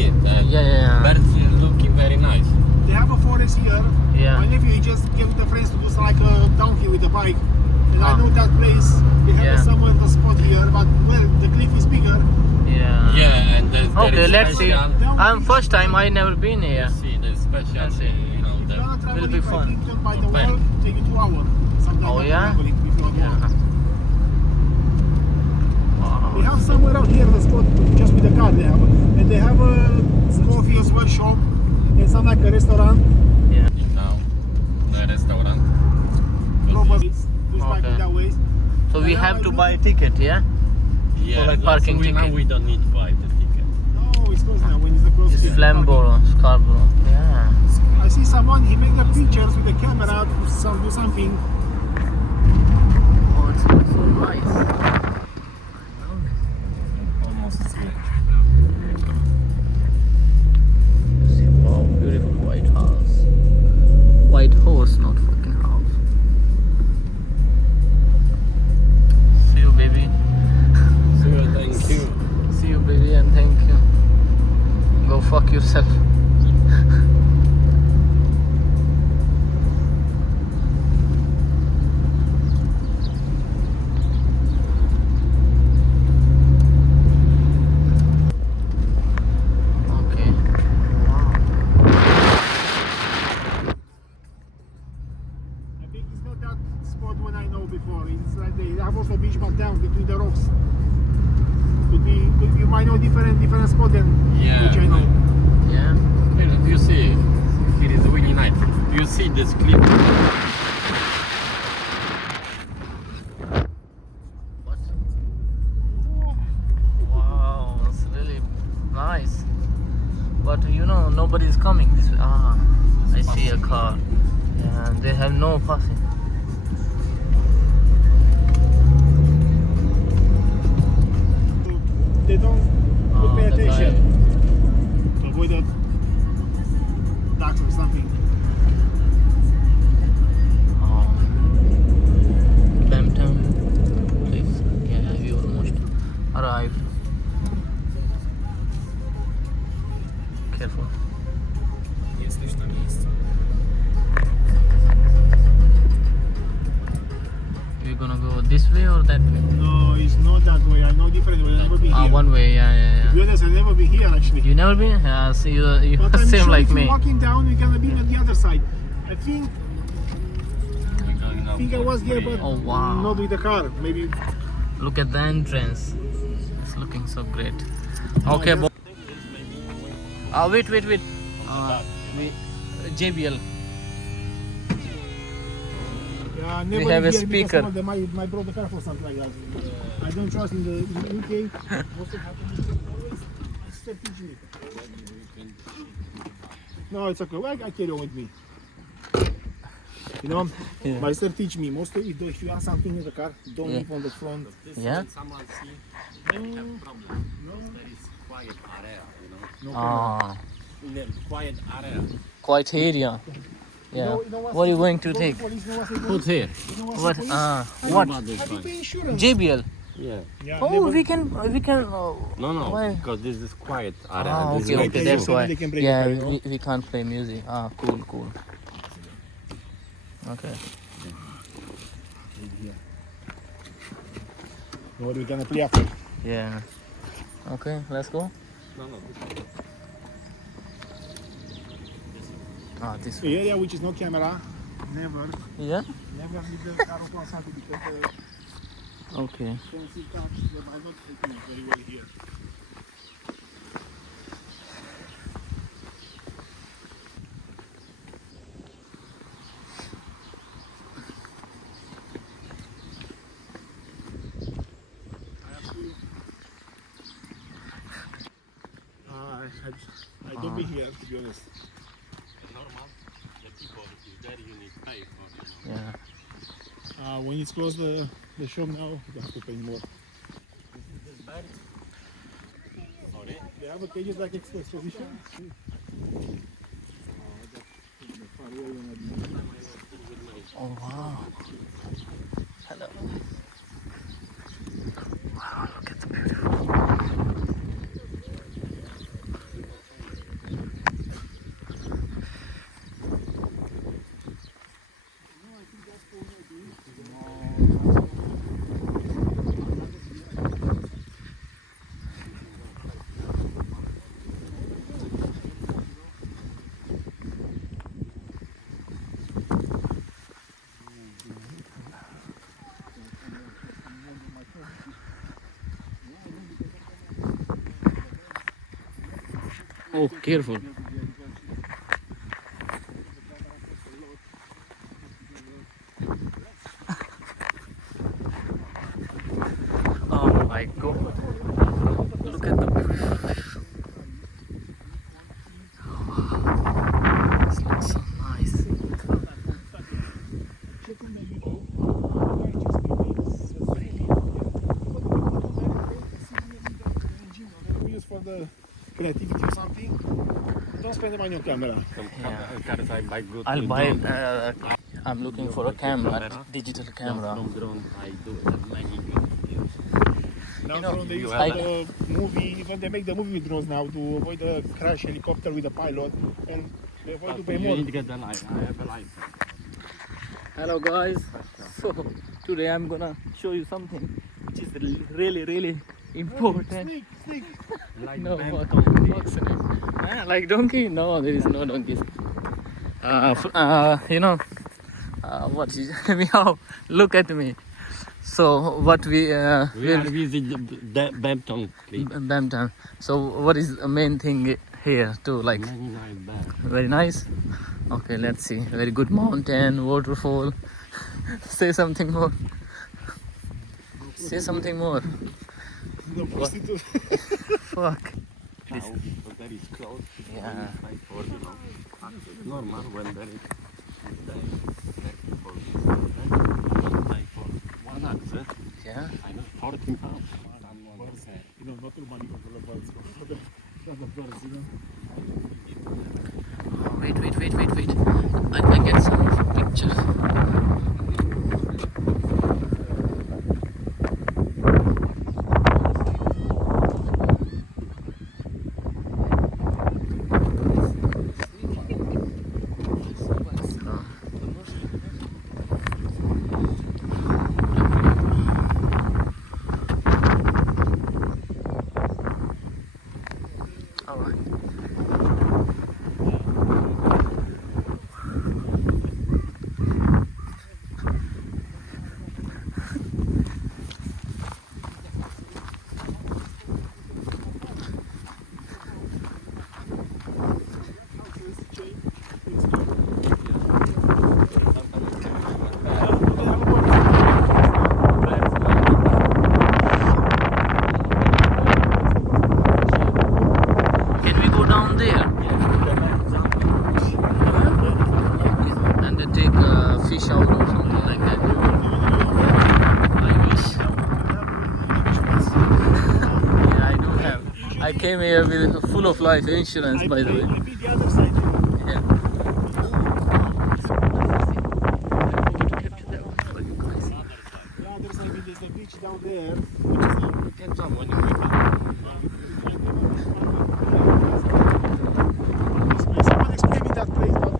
see it. Birds looking very nice. They have a forest here. Yeah. My nephew, he just gave the friends to do some, like a downhill with the bike. And I know that place. They have somewhere the spot here, but well, the cliff is bigger. Yeah. Yeah, and there Okay, is let's see. special- I'm first time. I never been here. See, there's special. Let's see. You know, If you want to travel Will be it by fun. Kingston by the Okay. wall, take you 2 hours. Something Oh, like yeah? that to travel it if you want to Yeah. walk. Wow. They have somewhere out here the spot just with the car they have. And they have a coffee as well shop. And some like a restaurant. Yeah. now the restaurant. Probably it's back Okay. in that way. So we have to buy a ticket, yeah? Yeah, like that's parking we, now ticket. we don't need to buy the ticket. No, it's closed now. When it's the closed It's here. Flamborough, Scarborough. Yeah. I see someone, he make the pictures with the camera to do something. Oh, it's so nice. Almost see. See, wow, beautiful white house. White horse, not fucking house. See you, baby. So thank you. See you, baby, and thank you. Go fuck yourself. Okay. Wow. I think it's not that spot when I know before. It's like they have also beach but down between the rocks. You might know different spot than Yeah, which I know. Yeah. Here, you see, it is really nice. You see this cliff. What? Wow, it's really nice. But you know, nobody's coming this way. Ah, I see a car. Yeah, they have no passing. They don't pay the attention to avoid the ducks or something. Oh. Bampton. Please. Yeah, we almost arrived. Careful. Jesteś na miejscu. We're gonna go this way or that way? No, it's not that way. I know different way. I've never been here. One way, yeah. To be honest, I've never been here actually. You never been? Yeah, see you But I'm same sure like if me. you're walking down, you're gonna be on the other side. I think I was here, but Oh wow. not with the car. Maybe. Look at the entrance. It's looking so great. Okay, just- wait. JBL. Yeah, never have a here because speaker. some of them might broke the car for something like that. I don't trust in the UK. Most of happens always. My sister teach me. No, it's okay. I carry on with me. You know, Yeah. my sister teach me. Most of if you have something in the car, don't leave on the front. Yeah. Someone see, they have problem. There is quiet area, you know. No problem. Ah, In the quiet area. quite area. Yeah. You know What are you going to take? Police know what's Put here. You know what's What? the police? What? About this Have you one. pay insurance? JBL. Yeah. Yeah, Oh, never- we can. No, Why? because this is quiet area. Ah, This is okay, like okay, this. that's why. They can break Yeah, it, you know? we can't play music. Ah, cool. Okay. What are we gonna play after? Yeah. Okay, let's go. No, this one. Ah, this The way. area which is no camera, never Yeah. leave the car open something because Okay. can see cars. They might not take me very well here. I don't be here to be honest. Normal. The people is there, you need to pay for it. Yeah. When it's closed the shop now, you have to pay more. This bird. Sorry. They have a cages like exposition. Oh wow. Hello. Wow, look at the beautiful. Oh, careful. Oh my god. Look at the this looks so nice. Use for the creativity or something. Don't spend the money on camera. Cars I buy good. I'll buy. I'm looking for a camera, digital camera. From drone I do many videos. Now You know, drone, they use I- for the movie, even they make the movie with drones now to avoid the crash helicopter with the pilot and they avoid to pay You more. need to get the light. I have a license. Hello guys. So today I'm gonna show you something which is really important. Snake. Like No, bam, what tom, fuck's in it? Like donkey? No, there is no donkeys. You know, what is meow? Look at me. So what we We are will visiting the Bampton, please. Bampton. So what is the main thing here too? Like Many nice bag. very nice. Okay, let's see. Very good mountain, waterfall. Say something more. Say something more. The prostitute. Fuck. Now, so that is close. Yeah. Like for, you know, it's normal when there is like for one access. Yeah. I know 14 pounds. Someone said. You know, not the money for the birds, but for the birds, you know. Oh, wait. I get some pictures. Alright. Can we go down there? And they take fish out or something like that. I wish. Yeah, I do have. I came here with full of life insurance, by the way. I beat the other side. Yeah. The other side is the beach down there, which is You can jump when you wake up. someone explained me that place, but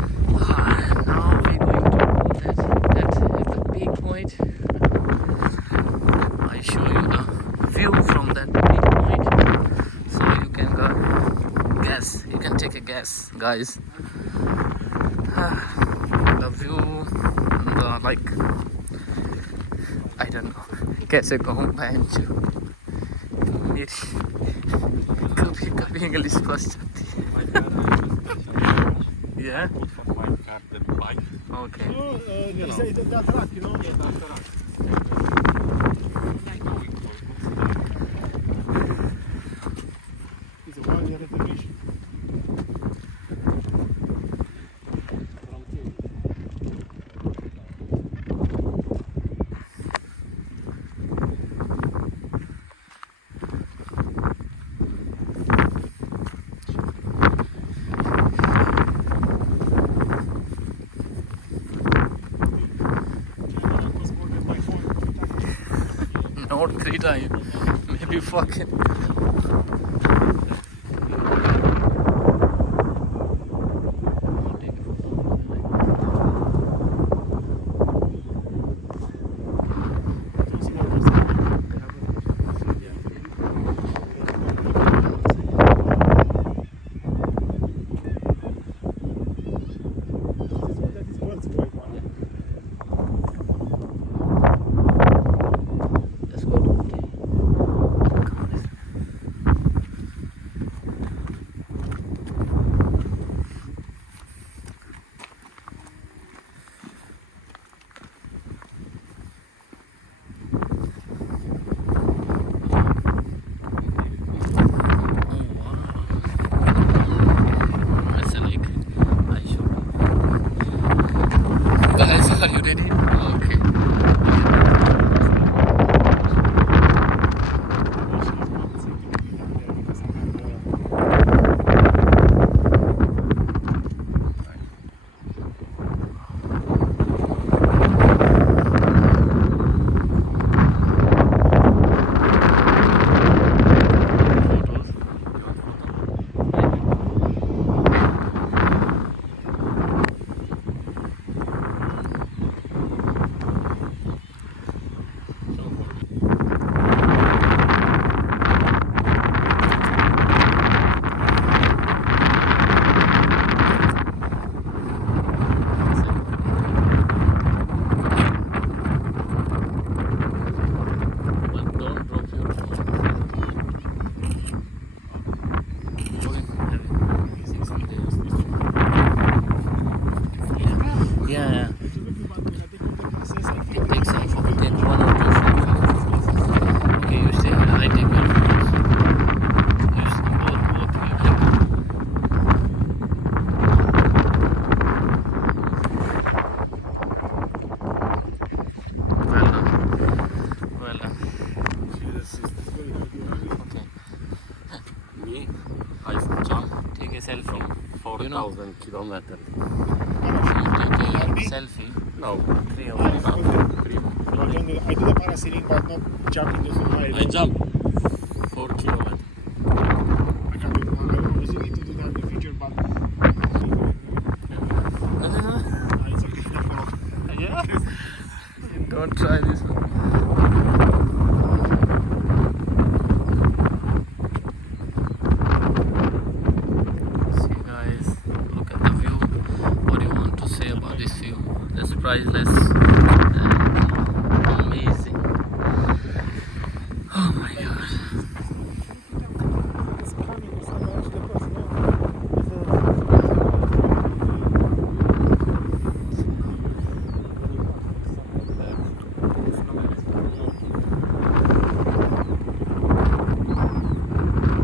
Now we're going to that peak point. I show you the view from that peak point, so you can go guess. You can take a guess, guys. The view, the like, I don't know. कैसे कहूँ बहन चो मेरी कभी English फंस जाती है. Yeah. Put for my car the bike. Okay. they say that track, you know. It's a 1 year reservation. Not 3 times. Maybe fucking. a selfie. 4,000 kilometers. Take a selfie. No, 3 I hours. do the parasailing, but not jumping the high. I jump 4 kilometers. I can't do that. I always need to do that in the future, but it's okay. No problem. Yeah. Don't try this one. See guys, look at the view. What do you want to say about this view? That's priceless and amazing. Oh my